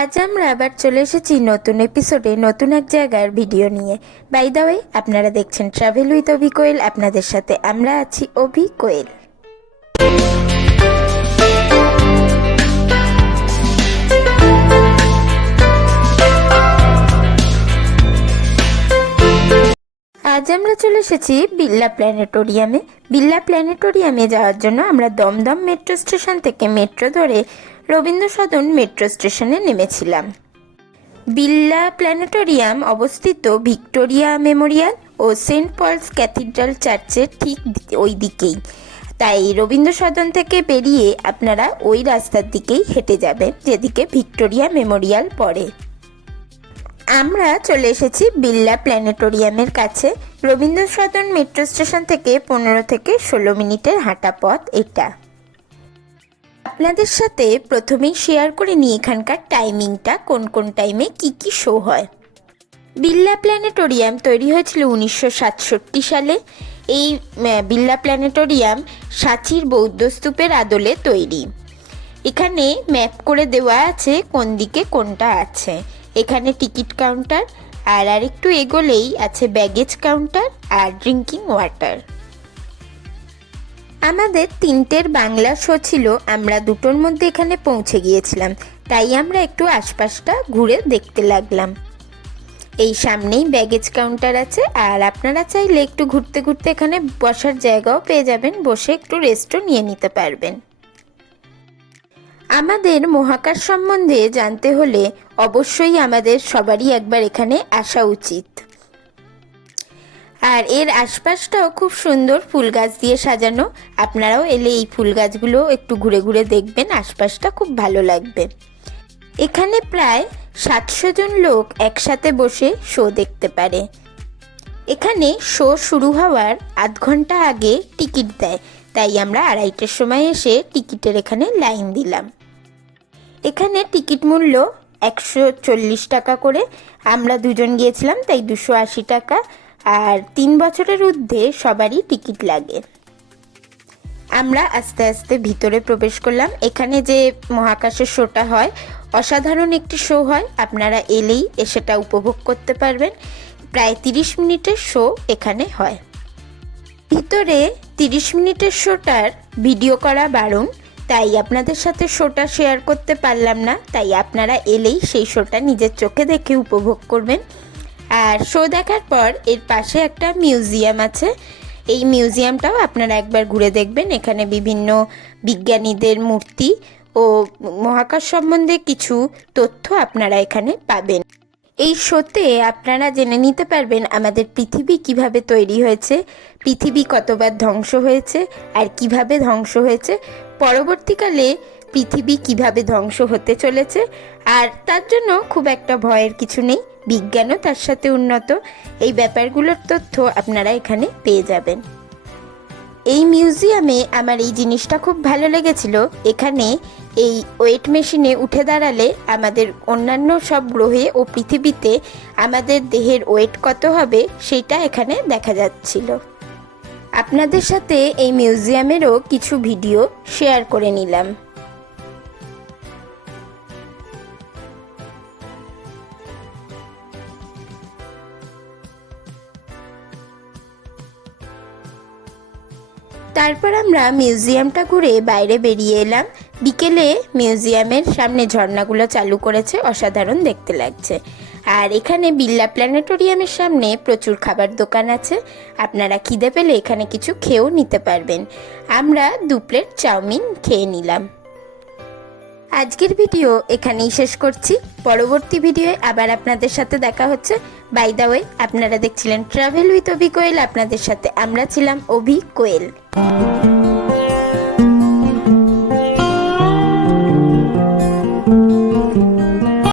আজ আমরা আবার চলে এসেছি নতুন এপিসোডে নতুন এক জায়গার ভিডিও নিয়ে। বাই দ্য ওয়ে, আপনারা দেখছেন ট্রাভেল উইথ অভি কোয়েল। আপনাদের সাথে আমরা আছি অভি কোয়েল। আজ আমরা চলে এসেছি বিড়লা প্ল্যানেটোরিয়ামে। বিড়লা প্ল্যানেটোরিয়ামে যাওয়ার জন্য আমরা দমদম মেট্রো স্টেশন থেকে মেট্রো ধরে রবীন্দ্র সদন মেট্রো স্টেশনে নেমেছিলাম। বিড়লা প্ল্যানেটোরিয়াম অবস্থিত ভিক্টোরিয়া মেমোরিয়াল ও সেন্ট পলস ক্যাথিড্রাল চার্চের ঠিক ওই দিকেই, তাই রবীন্দ্র সদন থেকে বেরিয়ে আপনারা ওই রাস্তার দিকেই হেঁটে যাবেন যেদিকে ভিক্টোরিয়া মেমোরিয়াল পড়ে। আমরা চলে এসেছি বিড়লা প্ল্যানেটোরিয়ামের কাছে। রবীন্দ্র সদন মেট্রো স্টেশন থেকে 15 থেকে 16 মিনিটের হাঁটা পথ এটা। আপনাদের সাথে প্রথমেই শেয়ার করে নিই এখানকার টাইমিংটা, কোন কোন টাইমে কি কি শো হয়। বিড়লা প্ল্যানেটোরিয়াম তৈরি হয়েছিল 1967 সালে। এই বিড়লা প্ল্যানেটোরিয়াম সাঁচির বৌদ্ধ স্তূপের আদলে তৈরি। এখানে ম্যাপ করে দেওয়া আছে কোন দিকে কোনটা আছে। এখানে টিকিট কাউন্টার আর আরেকটু এগোলেই আছে ব্যাগেজ কাউন্টার আর ড্রিঙ্কিং ওয়াটার। আমাদের 3টের বাংলা শো ছিল, আমরা 2টোর মধ্যে এখানে পৌঁছে গিয়েছিলাম, তাই আমরা একটু আশপাশটা ঘুরে দেখতে লাগলাম। এই সামনেই ব্যাগেজ কাউন্টার আছে, আর আপনারা চাইলে একটু ঘুরতে ঘুরতে এখানে বসার জায়গাও পেয়ে যাবেন, বসে একটু রেস্টও নিয়ে নিতে পারবেন। আমাদের মহাকাশ সম্বন্ধে জানতে হলে অবশ্যই আমাদের সবারই একবার এখানে আসা উচিত। আর এর আশপাশটাও খুব সুন্দর, ফুল গাছ দিয়ে সাজানো। আপনারাও এলে এই ফুল গাছগুলো একটু ঘুরে ঘুরে দেখবেন, আশপাশটা খুব ভালো লাগবে। এখানে প্রায় 700 জন লোক একসাথে বসে শো দেখতে পারে। এখানে শো শুরু হওয়ার আধ ঘন্টা আগে টিকিট দেয়, তাই আমরা 2:30টার সময় এসে টিকিটের এখানে লাইন দিলাম। এখানে টিকিট মূল্য 140 টাকা করে। আমরা 2জন গিয়েছিলাম, তাই 280 টাকা। আর 3 বছরের ঊর্ধ্বে সবারই টিকিট লাগে। আমরা আস্তে আস্তে ভিতরে প্রবেশ করলাম। এখানে যে মহাকাশের শোটা হয়, অসাধারণ একটি শো হয়, আপনারা এলেই সেটা উপভোগ করতে পারবেন। প্রায় 30 মিনিটের শো এখানে হয়। ভিতরে 30 মিনিটের শোটার ভিডিও করা বারণ, তাই আপনাদের সাথে শোটা শেয়ার করতে পারলাম না, তাই আপনারা এলেই সেই শোটা নিজের চোখে দেখে উপভোগ করবেন। আর শো দেখার পর এর পাশে একটা মিউজিয়াম আছে, এই মিউজিয়ামটাও আপনারা একবার ঘুরে দেখবেন। এখানে বিভিন্ন বিজ্ঞানীদের মূর্তি ও মহাকাশ সম্বন্ধে কিছু তথ্য আপনারা এখানে পাবেন। এই শোতে আপনারা জেনে নিতে পারবেন আমাদের পৃথিবী কিভাবে তৈরি হয়েছে, পৃথিবী কতবার ধ্বংস হয়েছে আর কিভাবে ধ্বংস হয়েছে, পরবর্তীকালে পৃথিবী কিভাবে ধ্বংস হতে চলেছে। আর তার জন্য খুব একটা ভয়ের কিছু নেই, বিজ্ঞানও তার সাথে উন্নত। এই ব্যাপারগুলোর তথ্য আপনারা এখানে পেয়ে যাবেন। এই মিউজিয়ামে আমার এই জিনিসটা খুব ভালো লেগেছিল, এখানে এই ওয়েট মেশিনে উঠে দাঁড়ালে আমাদের অন্যান্য সব গ্রহে ও পৃথিবীতে আমাদের দেহের ওয়েট কত হবে সেটা এখানে দেখা যাচ্ছিল। আপনাদের সাথে এই মিউজিয়ামেরও কিছু ভিডিও শেয়ার করে নিলাম। তারপর আমরা মিউজিয়ামটা ঘুরে বাইরে বেরিয়ে এলাম। বিকেলে মিউজিয়ামের সামনে ঝর্ণাগুলো চালু করেছে, অসাধারণ দেখতে লাগছে। আর এখানে বিড়লা প্ল্যানেটোরিয়ামের সামনে প্রচুর খাবার দোকান আছে, আপনারা খিদে পেলে এখানে কিছু খেয়েও নিতে পারবেন। আমরা 2 প্লেট চাউমিন খেয়ে নিলাম। আজকের ভিডিও এখানেই শেষ করছি, পরবর্তী ভিডিওয়ে আবার আপনাদের সাথে দেখা হচ্ছে। বাই দ্য ওয়ে, আপনারা দেখছিলেন ট্রাভেল উইথ অভি কোয়েল, আপনাদের সাথে আমরা ছিলাম অভি কোয়েল।